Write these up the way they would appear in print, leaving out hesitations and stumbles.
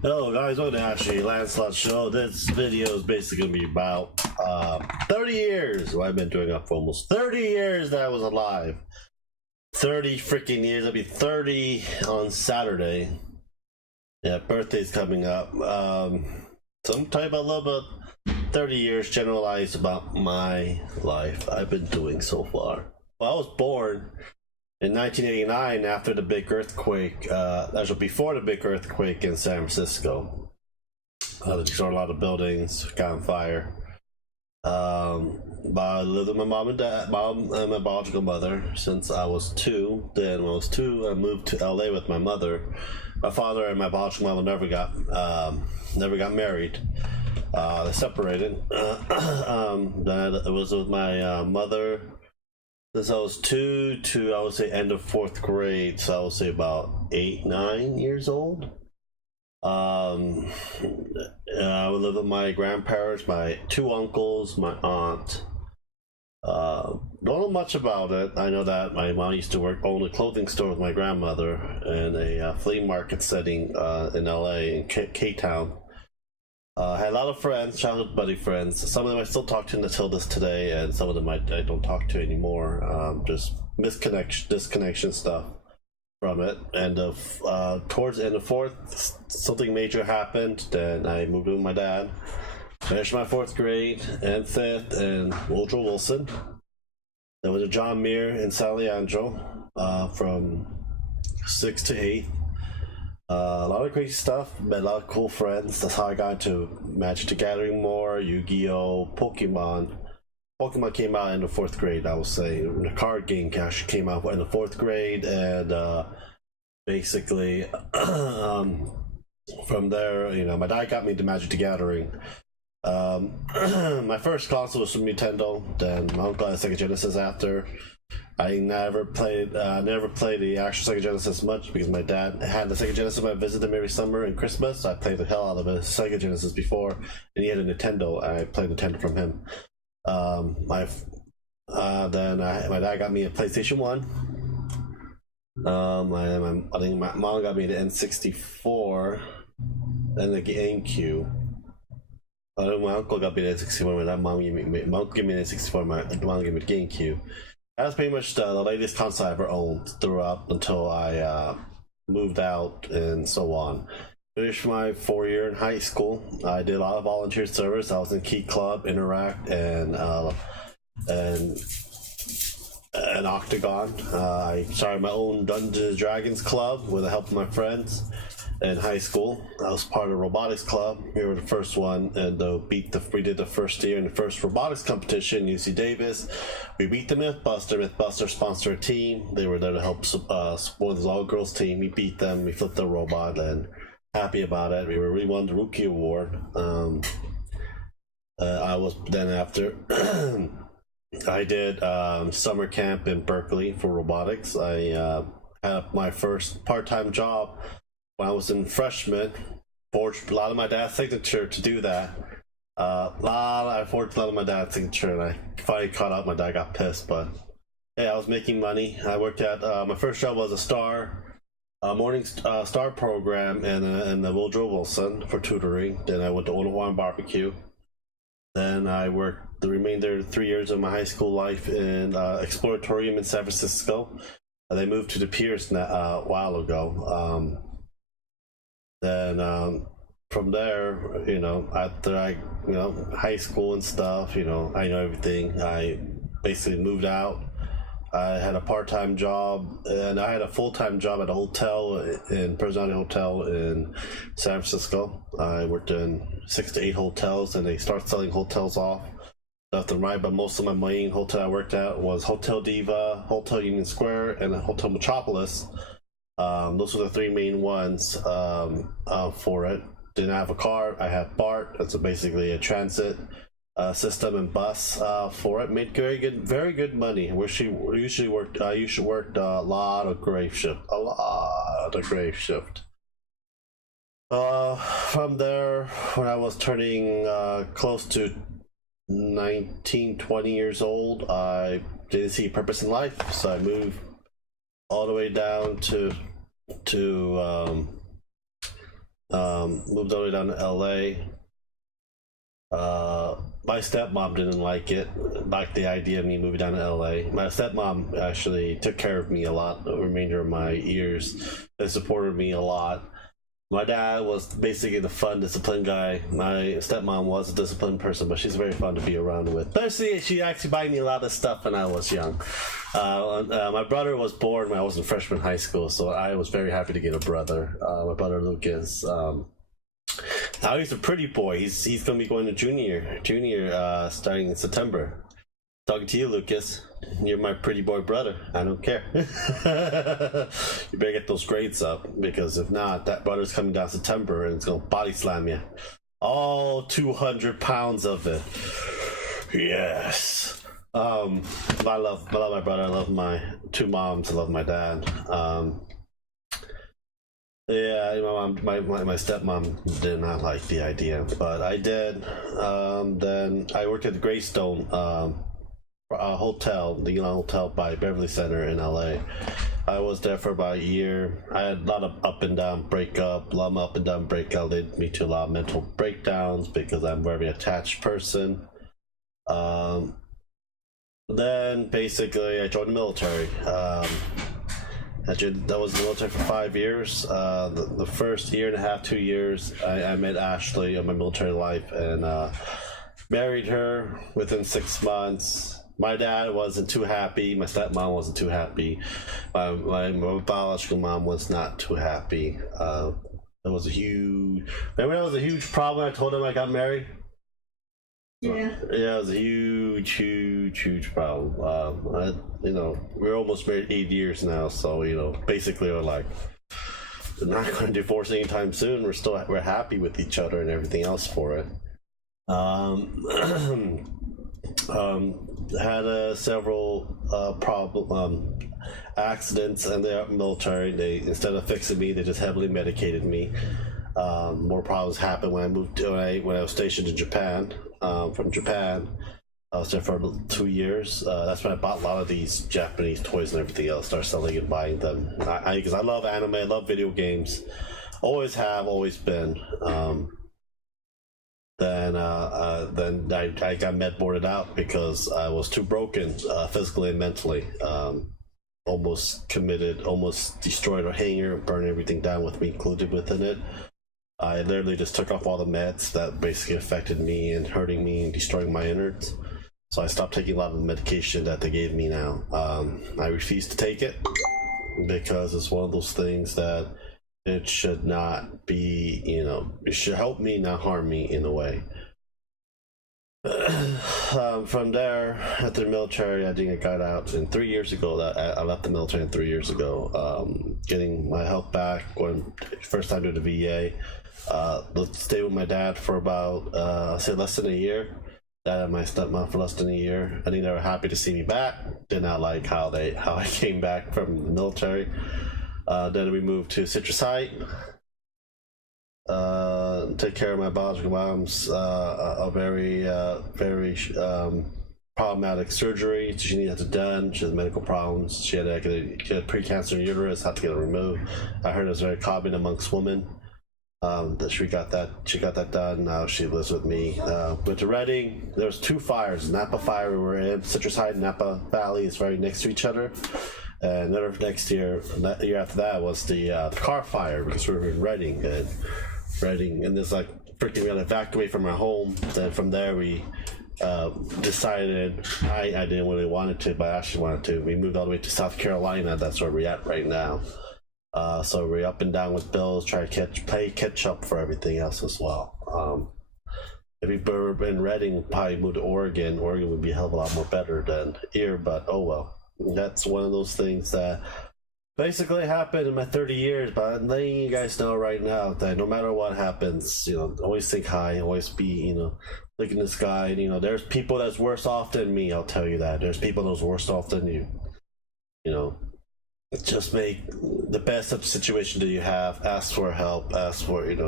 Hello guys, welcome to Ashley Lancelot Show. This video is basically going to be about 30 years. Well, I've been doing it for almost 30 years that I was alive. 30 freaking years. I'll be 30 on Saturday. Yeah, birthday's coming up. So I'm talking about a little bit 30 years generalized about my life I've been doing so far. Well, I was born in 1989 after the big earthquake, actually before the big earthquake in San Francisco. They destroyed a lot of buildings, got on fire. But I lived with my mom and my biological mother since I was 2. Then when I was 2, I moved to LA with my mother. My father and my biological mother never got married. They separated. Then I was with my mother since I was 2 to, I would say, end of 4th grade, so I would say about 8-9 years old. I would live with my grandparents, my 2 uncles, my aunt. Don't know much about it. I know that my mom used to own a clothing store with my grandmother in a flea market setting in LA, in K-Town. I had a lot of friends, childhood buddy friends. Some of them I still talk to until today, and some of them I don't talk to anymore. Just disconnection stuff from it. And towards the end of 4th, something major happened. Then I moved in with my dad. Finished my 4th grade and 5th in Woodrow Wilson. There was a John Muir in San Leandro from 6th to 8th. A lot of crazy stuff, met a lot of cool friends. That's how I got into Magic the Gathering more, Yu-Gi-Oh, Pokemon. Pokemon came out in the 4th grade, I would say. The card game actually came out in the 4th grade, and basically from there, you know, my dad got me into Magic the Gathering. My first console was from Nintendo, then my uncle had a Sega Genesis after. I never played the actual Sega Genesis much because my dad had the Sega Genesis when I visited him every summer and Christmas. So I played the hell out of a Sega Genesis before, and he had a Nintendo. And I played Nintendo from him. My dad got me a PlayStation 1. I think my mom got me the N64 and the GameCube. My uncle got me the N64. My uncle gave me the N64. My mom gave me the GameCube. That's pretty much the latest console I ever owned throughout until I moved out and so on. Finished my 4-year in high school. I did a lot of volunteer service. I was in Key Club, Interact, and Octagon. I started my own Dungeons & Dragons club with the help of my friends in high school. I was part of the robotics club. We were the first one, and we did the first year in the first robotics competition, UC Davis. We beat the Mythbuster. Mythbuster sponsored a team. They were there to help support this all-girls team. We beat them. We flipped the robot, and happy about it. We won the Rookie Award. I was then after I did summer camp in Berkeley for robotics. I had my first part-time job when I was in freshman. Forged a lot of my dad's signature to do that. I forged a lot of my dad's signature, and I finally caught up. My dad got pissed, but yeah, I was making money. I worked at my first job was a morning star program in the Woodrow Wilson for tutoring. Then I went to Onawan Barbecue. Then I worked the remainder 3 years of my high school life in Exploratorium in San Francisco. They moved to the Piers a while ago. Then from there, you know, after high school and stuff, you know, I know everything. I basically moved out. I had a part-time job, and I had a full-time job at a hotel in Personality Hotel in San Francisco. I worked in 6 to 8 hotels, and they start selling hotels off left and right. But most of my main hotel I worked at was Hotel Diva, Hotel Union Square, and Hotel Metropolis. Those were the 3 main ones for it. Didn't have a car. I had BART. That's basically a transit system and bus for it. Made very good money. I usually worked a lot of grave shift. From there, when I was turning close to 19, 20 years old, I didn't see purpose in life, so I moved all the way down to Moved all the way down to LA. My stepmom didn't like it, like the idea of me moving down to LA. My stepmom actually took care of me a lot the remainder of my years. They supported me a lot. My dad was basically the fun, disciplined guy. My stepmom was a disciplined person, but she's very fun to be around with. Especially, she actually bought me a lot of stuff when I was young. My brother was born when I was in freshman high school, so I was very happy to get a brother. My brother Lucas. Now he's a pretty boy. He's going to be going to junior starting in September. Talking to you, Lucas. You're my pretty boy brother. I don't care. You better get those grades up, because if not, that brother's coming down September and it's going to body slam you. All 200 pounds of it. Yes. I love my brother. I love my two moms. I love my dad. Yeah, my stepmom did not like the idea, but I did. Then I worked at the Greystone hotel, the hotel by Beverly Center in LA. I was there for about a year. I had a lot of up and down breakup. A lot of up and down breakup led me to a lot of mental breakdowns because I'm a very attached person. Then basically I joined the military. I was in the military for 5 years. The first year and a half, 2 years, I met Ashley in my military life and married her within 6 months. My dad wasn't too happy. My stepmom wasn't too happy. My biological mom was not too happy. That was a huge problem. I told him I got married. Yeah, it was a huge problem. We're almost married 8 years now, so basically we're like, we're not going to divorce anytime soon. We're happy with each other and everything else for it. Had several accidents in the military. They, instead of fixing me, they just heavily medicated me. More problems happened when I was stationed in Japan. From Japan, I was there for 2 years. That's when I bought a lot of these Japanese toys and everything else. Started selling and buying them. Because I love anime, I love video games. Always have, always been. Then I got med boarded out because I was too broken physically and mentally. Almost destroyed a hangar, burned everything down with me included within it. I literally just took off all the meds that basically affected me and hurting me and destroying my innards. So I stopped taking a lot of the medication that they gave me now. I refuse to take it because it's one of those things that it should not be, it should help me, not harm me in a way. From there, after the military, I think I got out in 3 years ago. I left the military 3 years ago, getting my health back, going first time to the VA. Stayed with my dad for about, I'll say less than a year. Dad and my stepmom for less than a year. I think they were happy to see me back. Did not like how I came back from the military. Then we moved to Citrus Heights. Take care of my biological mom's a very problematic surgery. She needed it done. She has medical problems. She had pre-cancer uterus, had to get it removed. I heard it was very common amongst women. That she got that done. Now she lives with me. Went to Reading. There was 2 fires. Napa fire we were in. Citrus Heights and Napa Valley is very next to each other. And then next year, the year after that was the car fire because we were in Reading, and there's like freaking we had to evacuate from our home. Then from there we decided I didn't really want it to, but I actually wanted to. We moved all the way to South Carolina. That's where we're at right now. So we're up and down with bills, try to play catch up for everything else as well. If we were in Reading, probably moved to Oregon. Oregon would be a hell of a lot more better than here, but oh well. That's one of those things that basically happened in my 30 years, but I'm letting you guys know right now that no matter what happens, always think high, always be, look in the sky. There's people that's worse off than me, I'll tell you that. There's people that's worse off than you. Just make the best of the situation that you have, ask for help,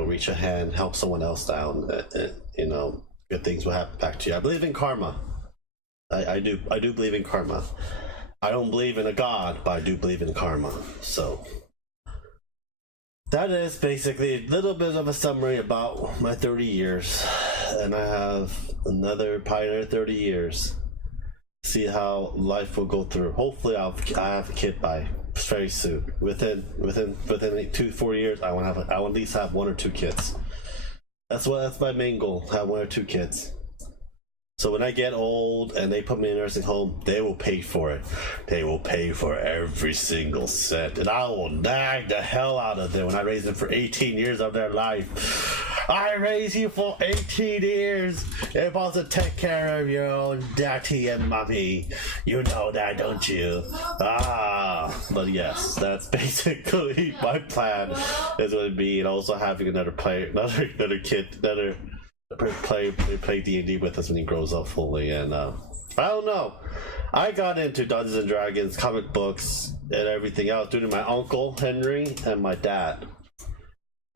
reach a hand, help someone else down, good things will happen back to you. I believe in karma. I do believe in karma. I don't believe in a god, but I do believe in karma. So that is basically a little bit of a summary about my 30 years. And I have probably another 30 years. See how life will go through. Hopefully I have a kid by very soon. Within 2-4 years, I will at least have 1 or 2 kids. That's my main goal, have 1 or 2 kids. So when I get old and they put me in a nursing home, they will pay for it. They will pay for every single cent. And I will nag the hell out of them when I raise them for 18 years of their life. I raised you for 18 years. You're supposed to take care of your own daddy and mommy. You know that, don't you? But yes, that's basically my plan. Is going to be, and also having another kid, play D&D with us when he grows up fully. And I don't know, I got into Dungeons and Dragons, comic books, and everything else due to my uncle Henry and my dad.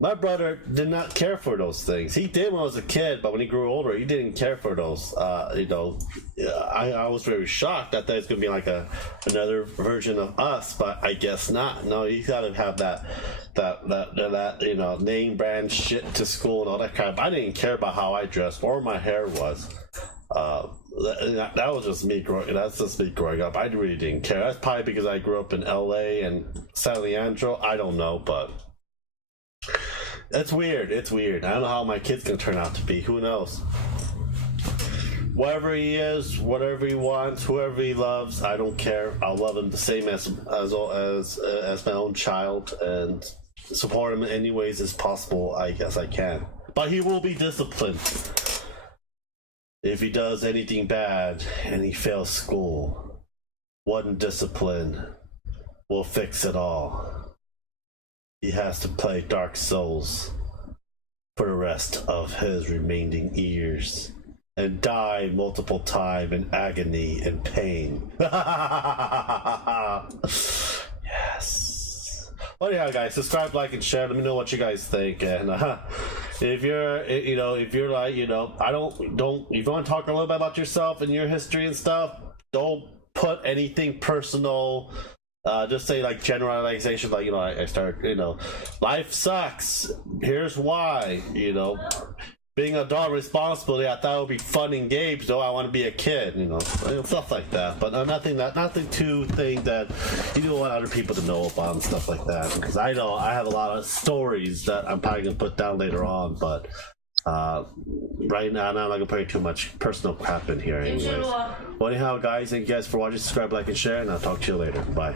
My brother did not care for those things. He did when I was a kid, but when he grew older, he didn't care for those. I was very shocked that there's going to be like another version of us, but I guess not. No, you got to have that name brand shit to school and all that crap. I didn't care about how I dressed or my hair was. That was just me growing up. I really didn't care. That's probably because I grew up in LA and San Leandro. I don't know, but it's weird. I don't know how my kid's gonna turn out to be. Who knows? Whatever he is, whatever he wants, whoever he loves, I don't care. I'll love him the same as my own child and support him in any ways as possible. I guess I can, but he will be disciplined. If he does anything bad and he fails school, one discipline will fix it all. He has to play Dark Souls for the rest of his remaining years and die multiple times in agony and pain. Yes. Well, anyhow, guys, subscribe, like, and share. Let me know what you guys think. And if you're like, if you want to talk a little bit about yourself and your history and stuff, don't put anything personal. Just say like generalization, like, I start, life sucks. Here's why, being an adult responsibility. I thought it would be fun and games. Though I want to be a kid, stuff like that. But nothing to think that you don't want other people to know about and stuff like that. Because I know I have a lot of stories that I'm probably gonna put down later on, but right now I'm not gonna put too much personal crap in here anyways. Well, anyhow, guys, thank you guys for watching. Subscribe, like, and share, and I'll talk to you later. Bye.